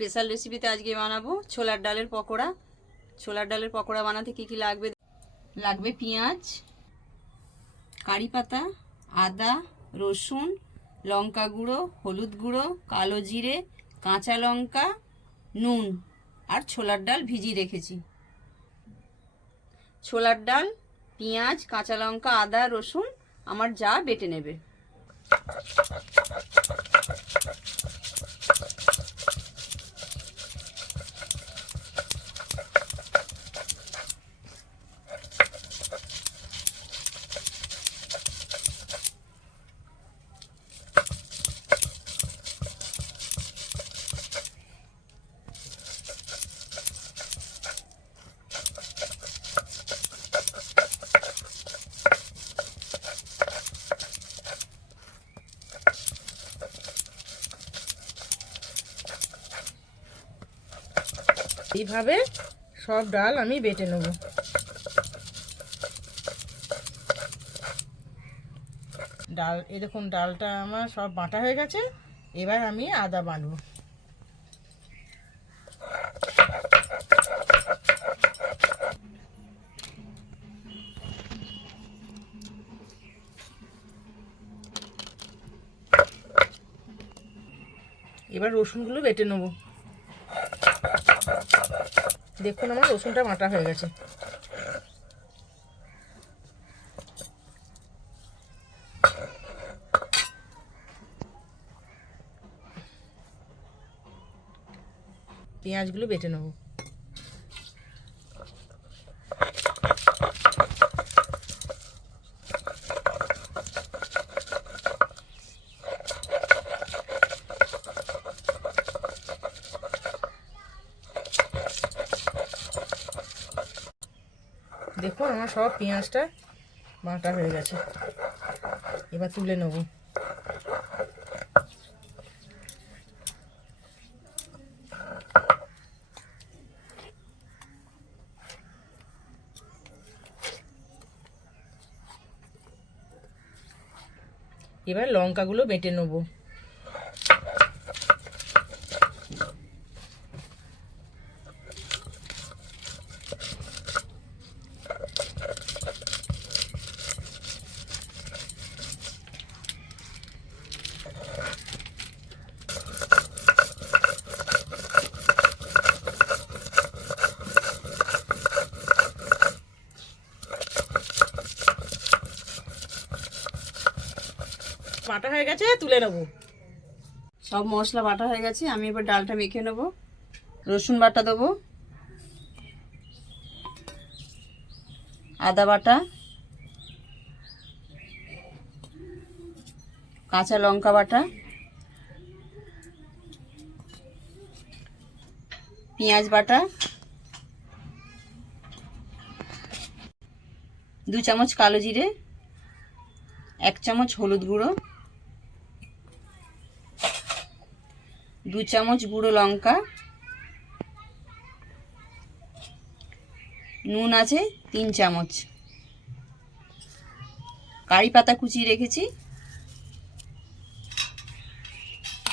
Special রেসিপিতে আজকে বানাবো ছোলার ডালের পকোড়া। ছোলার ডালের পকোড়া বানাতে কি কি লাগবে? লাগবে পেঁয়াজ, কারি পাতা, আদা, রসুন, লঙ্কা গুঁড়ো, হলুদ গুঁড়ো, কালো জিরে, কাঁচা লঙ্কা, নুন আর ছোলার ডাল ভিজিয়ে রেখেছি। ছোলার ডাল, পেঁয়াজ, কাঁচা লঙ্কা, আদা, রসুন আমার যা বেটে নেবে। এইভাবে সব ডাল আমি বেটে নেব। ডাল দেখুন, ডালটা আমার সব বাটা হয়ে গেছে। এবার আমি আদা বাটবো এবার রসুনগুলো বেটে নেব। দেখুন আমার রসুনটা বাটা হয়ে গেছে। পেঁয়াজগুলো বেটে নেব। দেখুন আমার সব পেঁয়াজটা বাটা হয়ে গেছে। এবার তুলে নেব। এবার লঙ্কাগুলো বেটে নেব। বাটা হয়ে গেছে, তুলে নেব। সব মশলা বাটা হয়ে গেছে, আমি এবার ডালটা মেখে নেব। রসুন বাটা দেবো। আদা বাটা। কাঁচা লঙ্কা বাটা। পেঁয়াজ বাটা। দু চামচ কালো জিরে। এক চামচ হলুদ গুঁড়ো। দু চামচ গুঁড়ো লঙ্কা, নুন আছে তিন চামচ। কারি পাতা কুচিয়ে রেখেছি।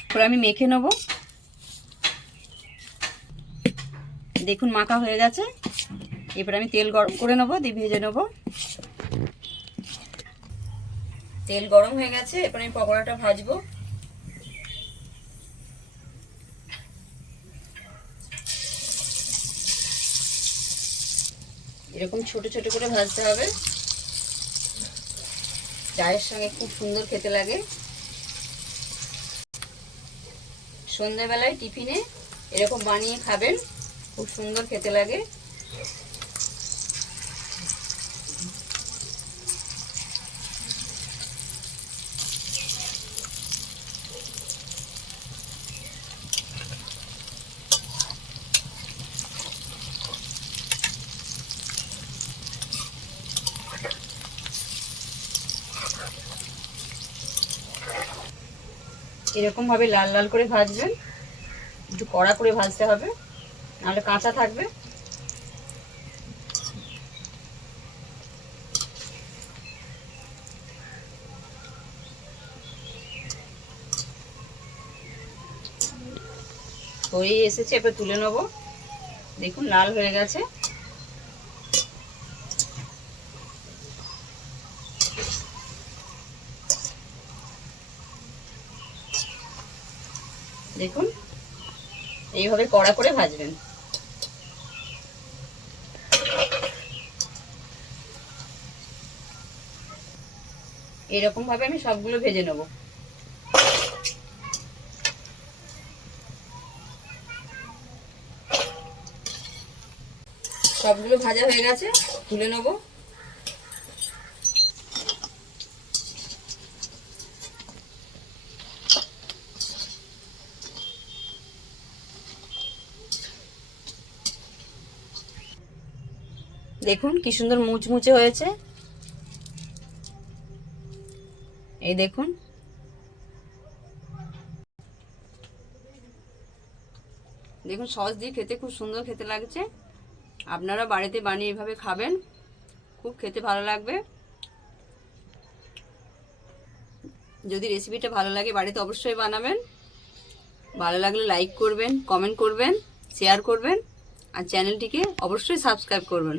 এবার আমি মেখে নেব। দেখুন মাখা হয়ে গেছে। এবার আমি তেল গরম করে নেব, দিয়ে ভেজে নেব। তেল গরম হয়ে গেছে, এবার আমি পকোড়াটা ভাজবো। এরকম ছোট ছোট করে ভাজতে হবে। চায়ের সঙ্গে খুব সুন্দর খেতে লাগে। সন্ধ্যাবেলায় টিফিনে এরকম বানিয়ে খাবেন, খুব সুন্দর খেতে লাগে। এরকম ভাবে লাল লাল করে ভাজবেন। একটু কড়া করে ভাজতে হবে, নাহলে কাঁচা থাকবে। হয়ে এসেছে, এবার তুলে নেব। দেখুন, লাল হয়ে গেছে। দেখুন, এইভাবে কড়া করে ভাজবেন। এরকম ভাবে আমি সবগুলো ভেজে নেব। সবগুলো ভাজা হয়ে গেছে, তুলে নেব। দেখুন কি সুন্দর মুচমুচে হয়েছে। এই দেখুন। দেখুন, সস দিয়ে খেতে খুব সুন্দর খেতে লাগছে। আপনারা বাড়িতে বানিয়ে এভাবে খাবেন। খুব খেতে ভালো লাগবে। যদি রেসিপিটা ভালো লাগে, বাড়িতে অবশ্যই বানাবেন। ভালো লাগলে লাইক করবেন কমেন্ট করবেন শেয়ার করবেন। আর চ্যানেলটিকে অবশ্যই সাবস্ক্রাইব করবেন।